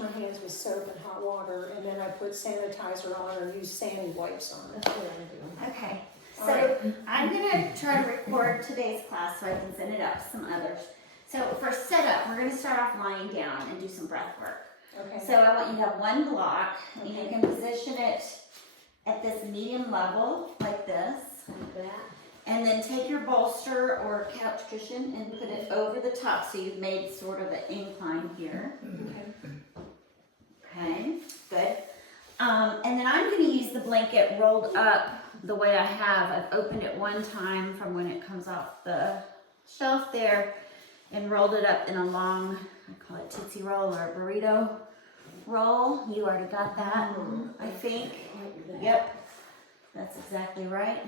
my hands with soap and hot water, and then I put sanitizer on or use sandy wipes on it. That's what I'm doing. Okay, All so right. I'm gonna try to record today's class so I can send it out to some others. So for setup, we're gonna start off lying down and do some breath work. Okay. So I want you to have one block, and you Okay. can position it at this medium level, like this. Like that. And then take your bolster or couch cushion and put it over the top so you've made sort of an incline here. Okay. Okay, good. And then I'm going to use the blanket rolled up the way I have. I've opened it one time from when it comes off the shelf there and rolled it up in a long, I call it Tootsie Roll or burrito roll. You already got that, I think. Like that. Yep, that's exactly right.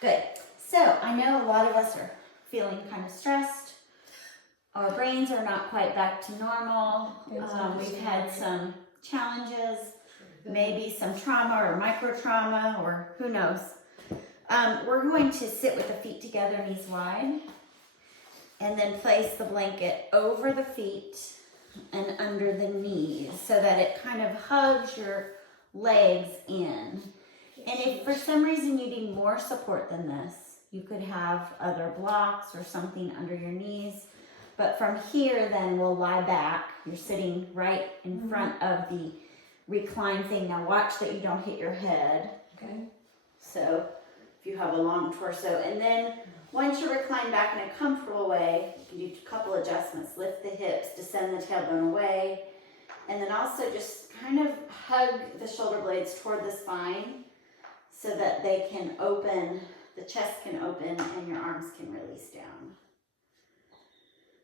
Good. So I know a lot of us are feeling kind of stressed. Our brains are not quite back to normal. We've had some challenges, maybe some trauma or micro trauma, or who knows. We're going to sit with the feet together, knees wide, and then place the blanket over the feet and under the knees so that it kind of hugs your legs in. And if for some reason you need more support than this, you could have other blocks or something under your knees. But from here, then we'll lie back. You're sitting right in front of the recline thing. Now watch that you don't hit your head. Okay. So if you have a long torso. And then once you're reclined back in a comfortable way, you can do a couple adjustments. Lift the hips, descend the tailbone away. And then also just kind of hug the shoulder blades toward the spine so that they can open, the chest can open and your arms can release down.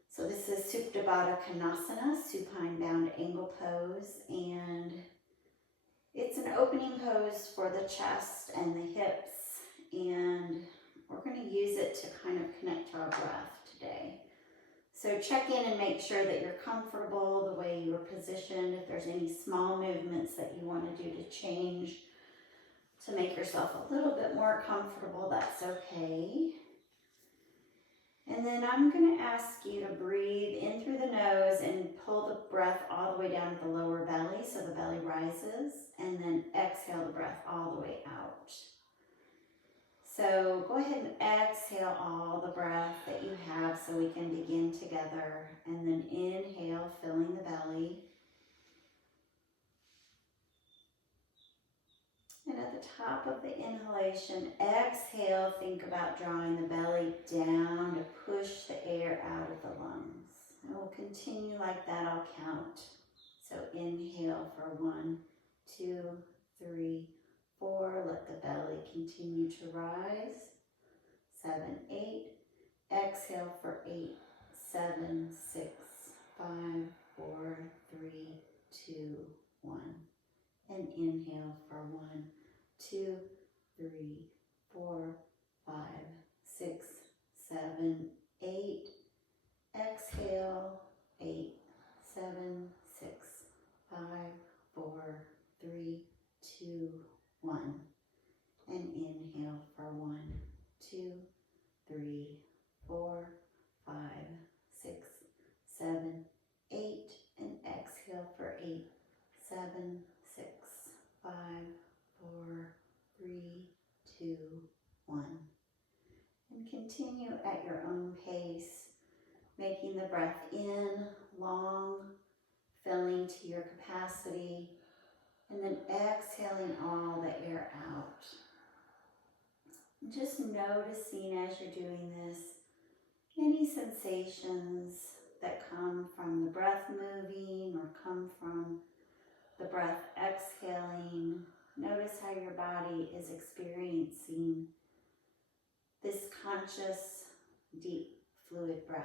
So this is Supta Baddha Konasana, supine bound angle pose, and it's an opening pose for the chest and the hips, and we're going to use it to kind of connect to our breath today. So check in and make sure that you're comfortable the way you are positioned. If there's any small movements that you want to do to change to make yourself a little bit more comfortable, that's okay. And then I'm going to ask you to breathe in through the nose and pull the breath all the way down to the lower belly so the belly rises, and then exhale the breath all the way out. So go ahead and exhale all the breath that you have so we can begin together, and then inhale, filling the belly. And at the top of the inhalation, exhale, think about drawing the belly down to push the air out of the lungs. And we'll continue like that, I'll count. So inhale for 1, 2, 3, 4. Let the belly continue to rise. 7, 8. Exhale for 8, 7, 6, 5, 4, 3, 2, 1. And inhale for 1, 2, 3, 4, 5, 6, 7, 8. Exhale, 8, 7, 6, 5, 4, 3, 2, 1. And inhale for 1, 2, 3, 4, 5, 6, 7, 8. And exhale for 8, 7, 6, 5, 4, 3, 2, 1. And continue at your own pace, making the breath in long, filling to your capacity, and then exhaling all the air out. Just noticing as you're doing this, any sensations that come from the breath moving or come from the breath exhaling. Notice how your body is experiencing this conscious, deep, fluid breath.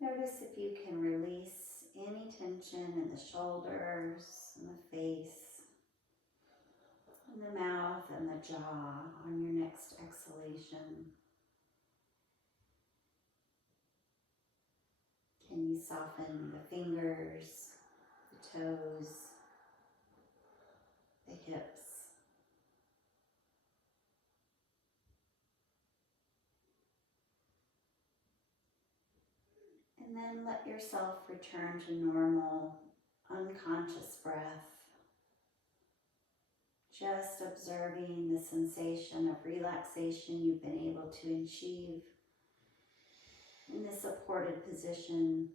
Notice if you can release any tension in the shoulders and the face. jaw on your next exhalation. Can you soften the fingers, the toes, the hips? And then let yourself return to normal, unconscious breath. Just observing the sensation of relaxation you've been able to achieve in this supported position.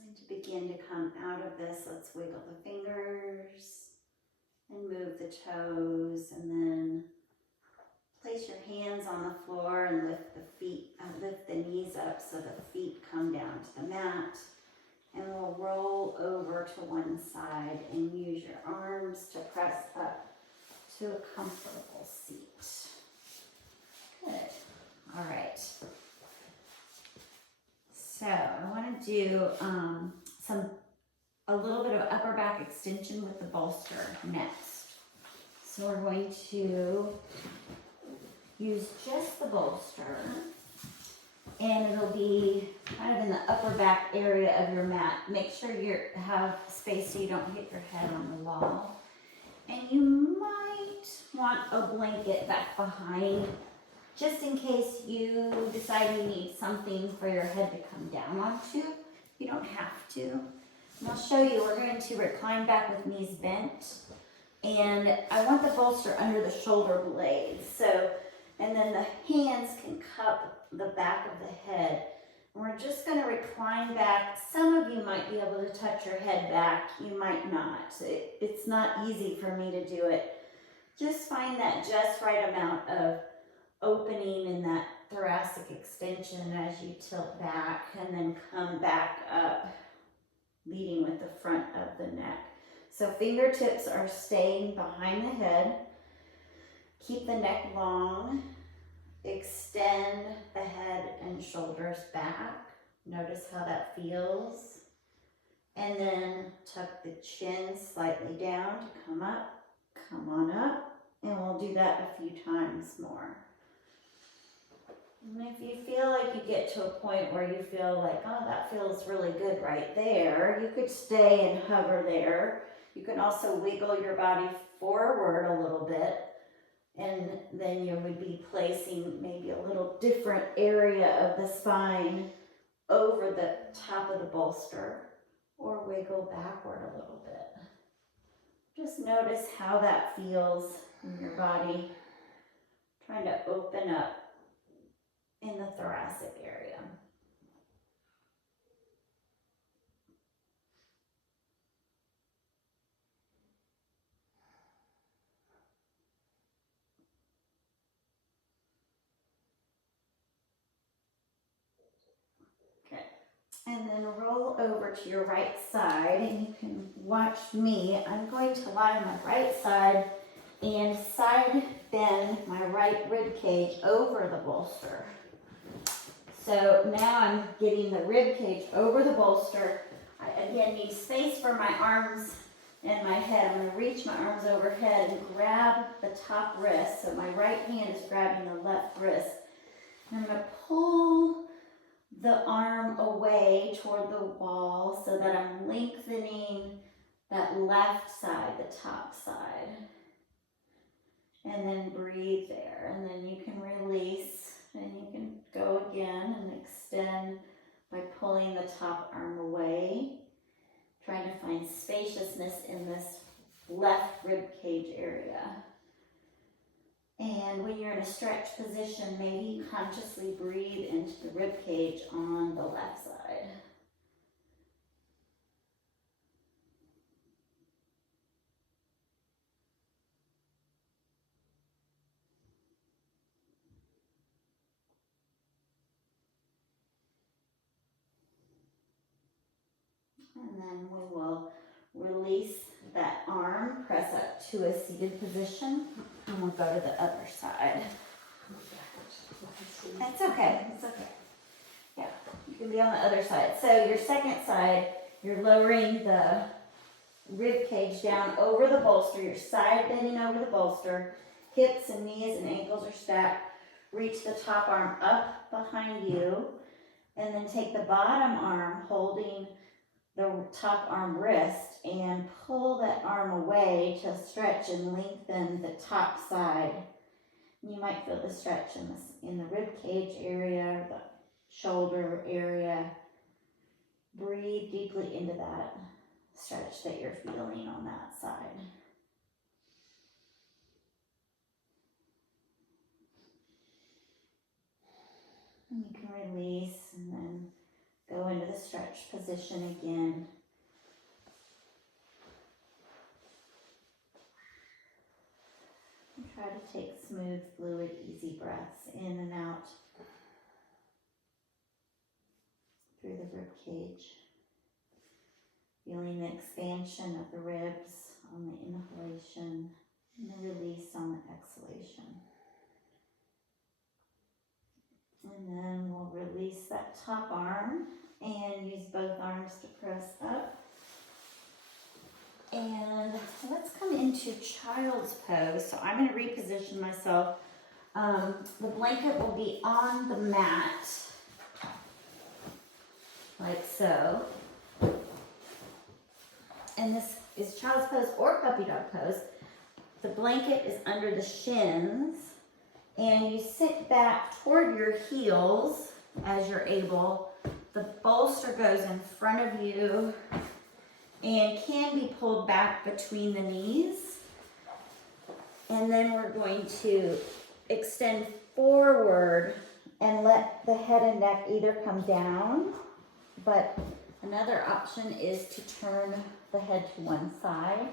And to begin to come out of this, let's wiggle the fingers and move the toes, and then place your hands on the floor and lift the knees up so the feet come down to the mat. And we'll roll over to one side and use your arms to press up to a comfortable seat. Good. All right. So I want to do a little bit of upper back extension with the bolster next. So we're going to use just the bolster, and it'll be kind of in the upper back area of your mat. Make sure you have space so you don't hit your head on the wall. And you might want a blanket back behind, just in case you decide you need something for your head to come down onto. You don't have to. And I'll show you, we're going to recline back with knees bent. And I want the bolster under the shoulder blades. And then the hands can cup the back of the head. And we're just going to recline back. Some of you might be able to touch your head back. You might not. It's not easy for me to do it. Just find that just right amount of opening in that thoracic extension as you tilt back, and then come back up, leading with the front of the neck. So fingertips are staying behind the head. Keep the neck long. Extend the head and shoulders back. Notice how that feels. And then tuck the chin slightly down to come up. Come on up. And we'll do that a few times more. And if you feel like you get to a point where you feel like, oh, that feels really good right there, you could stay and hover there. You can also wiggle your body forward a little bit, and then you would be placing maybe a little different area of the spine over the top of the bolster, or wiggle backward a little bit. Just notice how that feels in your body, trying to open up in the thoracic area. Okay, and then roll over to your right side, and you can watch me. I'm going to lie on my right side and side bend my right rib cage over the bolster. So now I'm getting the rib cage over the bolster. I again need space for my arms and my head. I'm going to reach my arms overhead and grab the top wrist. So my right hand is grabbing the left wrist. And I'm going to pull the arm away toward the wall so that I'm lengthening that left side, the top side. And then breathe there. And then you can release. And you can go again and extend by pulling the top arm away, trying to find spaciousness in this left rib cage area. And when you're in a stretch position, maybe consciously breathe into the rib cage on the left side. And then we will release that arm, press up to a seated position, and we'll go to the other side. That's okay, it's okay. Yeah, you can be on the other side. So your second side, you're lowering the rib cage down over the bolster. You're side bending over the bolster. Hips and knees and ankles are stacked. Reach the top arm up behind you. And then take the bottom arm holding the top arm wrist and pull that arm away to stretch and lengthen the top side. You might feel the stretch in the rib cage area, the shoulder area. Breathe deeply into that stretch that you're feeling on that side. And you can release and then go into the stretch position again. And try to take smooth, fluid, easy breaths in and out through the rib cage. Feeling the expansion of the ribs on the inhalation and the release on the exhalation. And then we'll release that top arm and use both arms to press up. And let's come into child's pose. So I'm going to reposition myself. The blanket will be on the mat, like so. And this is child's pose or puppy dog pose. The blanket is under the shins. And you sit back toward your heels as you're able. The bolster goes in front of you and can be pulled back between the knees. And then we're going to extend forward and let the head and neck either come down, but another option is to turn the head to one side.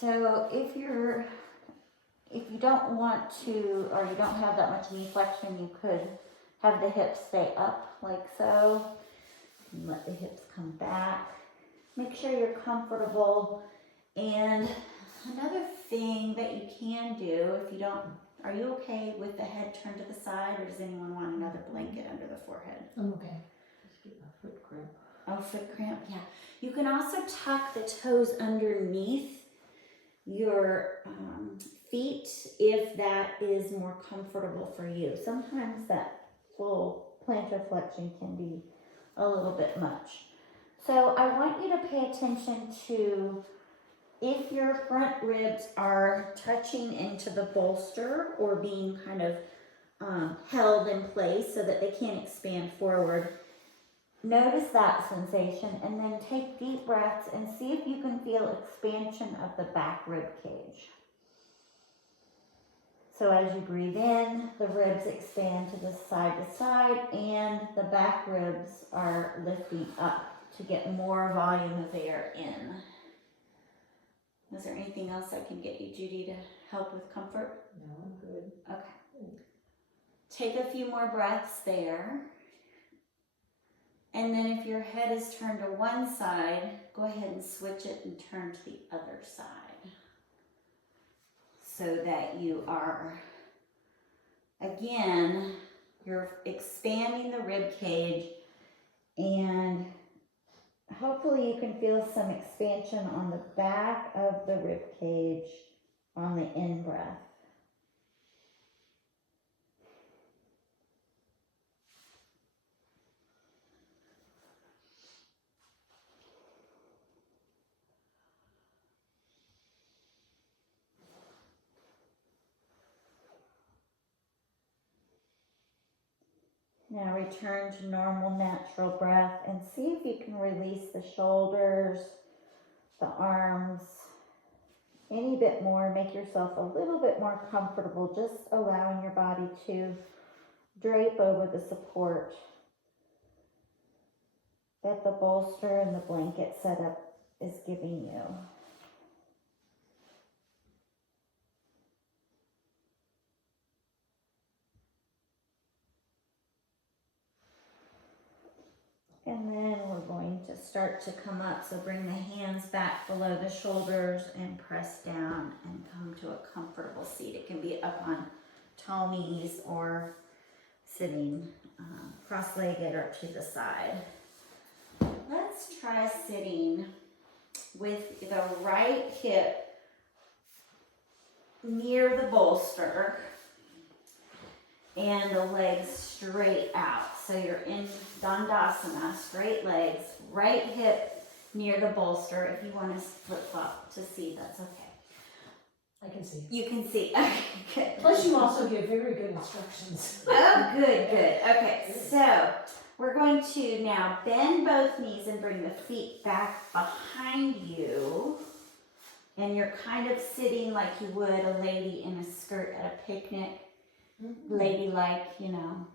So if you don't want to, or you don't have that much knee flexion, you could have the hips stay up like so. And let the hips come back. Make sure you're comfortable. And another thing that you can do, if you don't, are you okay with the head turned to the side, or does anyone want another blanket under the forehead? I'm okay. Just get my foot cramp. Oh, foot cramp, yeah. You can also tuck the toes underneath your feet if that is more comfortable for you. Sometimes that full plantar flexion can be a little bit much. So I want you to pay attention to if your front ribs are touching into the bolster or being kind of held in place so that they can't expand forward. Notice that sensation and then take deep breaths and see if you can feel expansion of the back rib cage. So as you breathe in, the ribs expand to the side and the back ribs are lifting up to get more volume of air in. Is there anything else I can get you, Judy, to help with comfort? No, I'm good. Okay. Take a few more breaths there. And then if your head is turned to one side, go ahead and switch it and turn to the other side. So that you are, again, you're expanding the rib cage, and hopefully you can feel some expansion on the back of the rib cage on the in-breath. Now return to normal, natural breath and see if you can release the shoulders, the arms, any bit more. Make yourself a little bit more comfortable, just allowing your body to drape over the support that the bolster and the blanket setup is giving you. And then we're going to start to come up. So bring the hands back below the shoulders and press down and come to a comfortable seat. It can be up on tummies or sitting cross-legged or to the side. Let's try sitting with the right hip near the bolster and the legs straight out. So you're in Dandasana, straight legs, right hip near the bolster. If you want to flip-flop to see, that's okay. I can see. You can see. Okay, good. Plus you also give very good instructions. Oh, good, good. Okay, so we're going to now bend both knees and bring the feet back behind you. And you're kind of sitting like you would a lady in a skirt at a picnic. Ladylike, you know,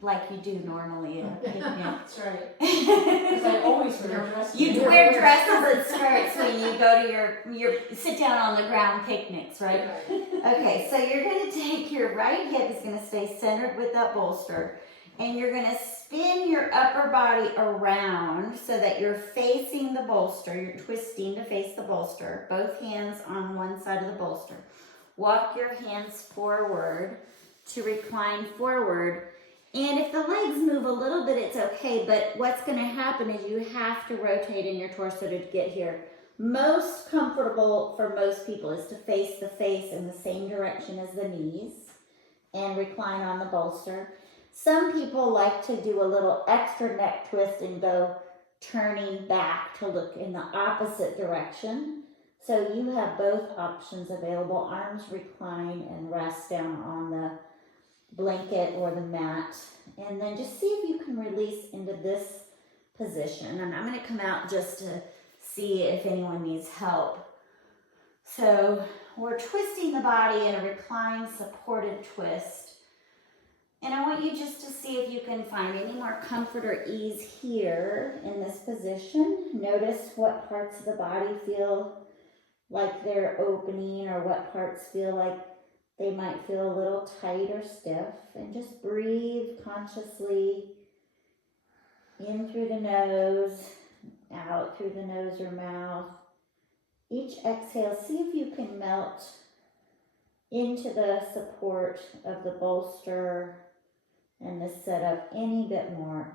like you do normally at a picnic. That's right. Because I always wear dresses. You wear dresses and skirts when you go to your sit down on the ground picnics, right? Okay, so you're going to take your right hip is going to stay centered with that bolster, and you're going to spin your upper body around so that you're facing the bolster. You're twisting to face the bolster, both hands on one side of the bolster. Walk your hands forward to recline forward. And if the legs move a little bit, it's okay, but what's going to happen is you have to rotate in your torso to get here. Most comfortable for most people is to face the face in the same direction as the knees and recline on the bolster. Some people like to do a little extra neck twist and go turning back to look in the opposite direction. So you have both options available. Arms recline and rest down on the blanket or the mat. And then just see if you can release into this position. And I'm going to come out just to see if anyone needs help. So we're twisting the body in a reclined supported twist. And I want you just to see if you can find any more comfort or ease here in this position. Notice what parts of the body feel like they're opening or what parts feel like they might feel a little tight or stiff. And just breathe consciously in through the nose, out through the nose or mouth. Each exhale, see if you can melt into the support of the bolster and the setup any bit more.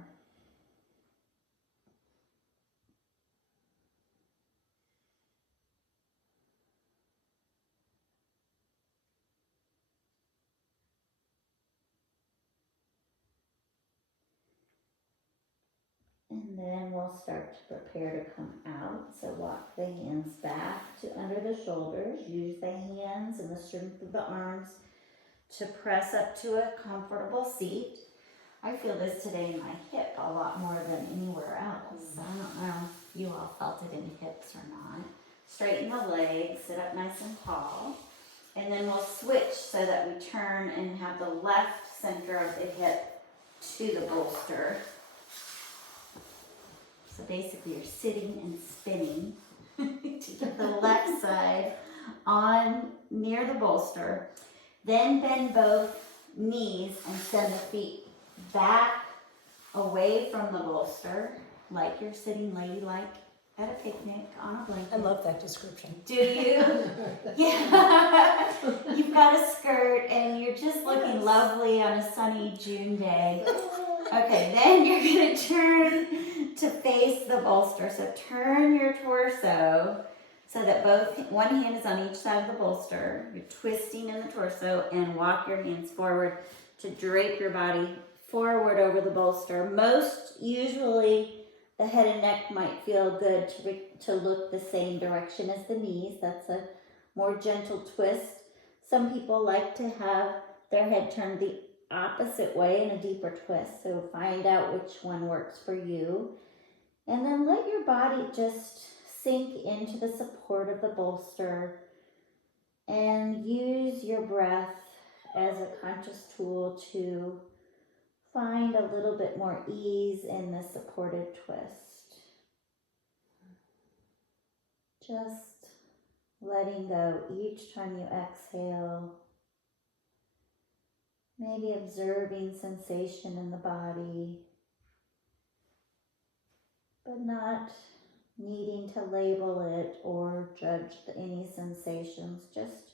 And then we'll start to prepare to come out. So walk the hands back to under the shoulders. Use the hands and the strength of the arms to press up to a comfortable seat. I feel this today in my hip a lot more than anywhere else. I don't know if you all felt it in hips or not. Straighten the legs, sit up nice and tall. And then we'll switch so that we turn and have the left center of the hip to the bolster. So basically you're sitting and spinning to get the left side on near the bolster. Then bend both knees and send the feet back away from the bolster like you're sitting ladylike at a picnic on a blanket. I love that description. Do you? Yeah. You've got a skirt and you're just looking lovely on a sunny June day. Okay, then you're going to turn to face the bolster. So turn your torso so that one hand is on each side of the bolster. You're twisting in the torso and walk your hands forward to drape your body forward over the bolster. Most usually the head and neck might feel good to look the same direction as the knees. That's a more gentle twist. Some people like to have their head turned the opposite way in a deeper twist. So find out which one works for you. And then let your body just sink into the support of the bolster and use your breath as a conscious tool to find a little bit more ease in the supported twist. Just letting go each time you exhale. Maybe observing sensation in the body, but not needing to label it or judge any sensations. Just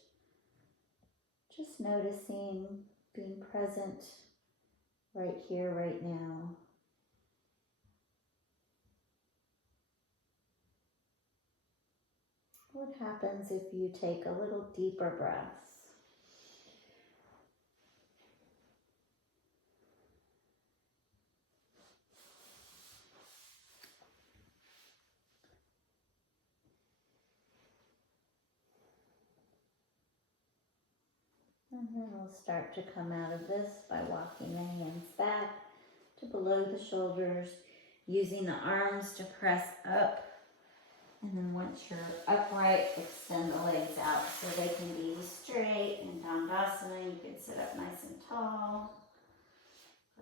noticing, being present right here, right now. What happens if you take a little deeper breaths? And then we'll start to come out of this by walking the hands back to below the shoulders, using the arms to press up. And then once you're upright, extend the legs out so they can be straight. In Dandasana, you can sit up nice and tall.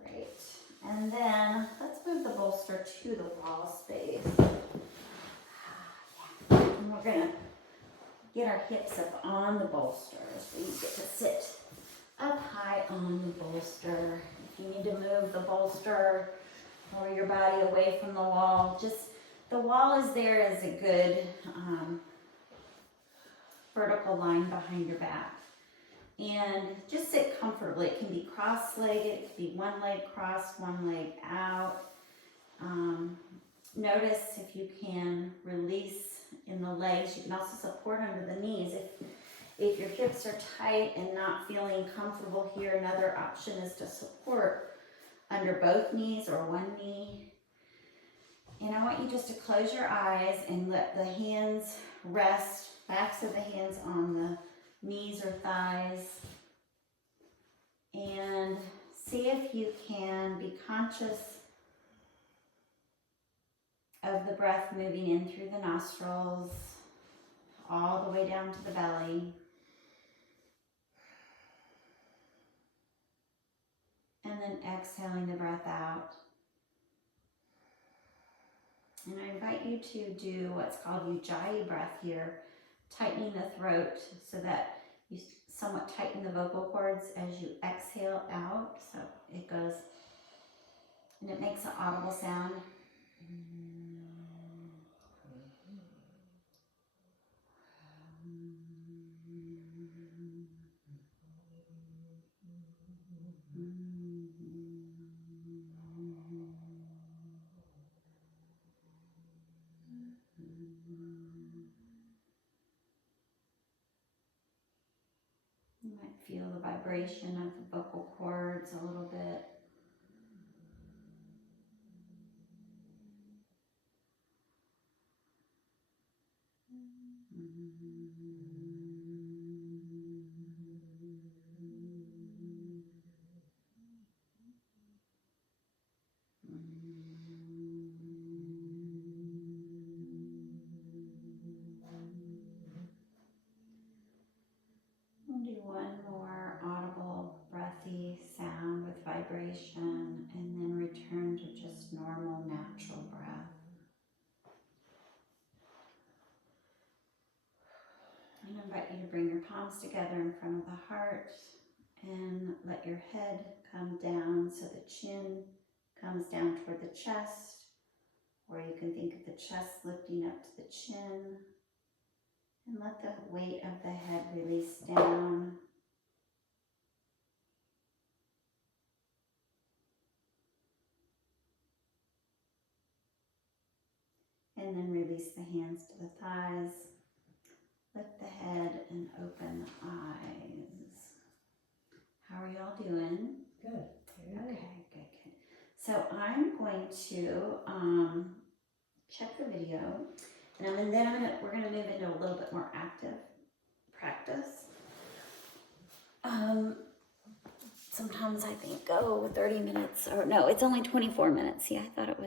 Great. And then let's move the bolster to the wall space. And we're gonna get our hips up on the bolster so you get to sit up high on the bolster. If you need to move the bolster or your body away from the wall, just the wall is there as a good vertical line behind your back. And just sit comfortably. It can be cross-legged, it can be one leg crossed, one leg out. Notice if you can release in the legs. You can also support under the knees. If your hips are tight and not feeling comfortable here, another option is to support under both knees or one knee. And I want you just to close your eyes and let the hands rest, backs of the hands on the knees or thighs. And see if you can be conscious of the breath moving in through the nostrils, all the way down to the belly. And then exhaling the breath out. And I invite you to do what's called Ujjayi breath here, tightening the throat so that you somewhat tighten the vocal cords as you exhale out. So it goes, and it makes an audible sound. You might feel the vibration of the vocal cords a little bit. We'll do one more audible, breathy sound with vibration, and then return to just normal, natural breath. And I invite you to bring your palms together in front of the heart and let your head come down so the chin comes down toward the chest, or you can think of the chest lifting up to the chin. And let the weight of the head release down. And then release the hands to the thighs. Lift the head and open the eyes. How are y'all doing? Good. Okay, good. So I'm going to check the video. And then we're gonna move into a little bit more active practice. Sometimes I think, 30 minutes, or no, it's only 24 minutes. See, I thought it was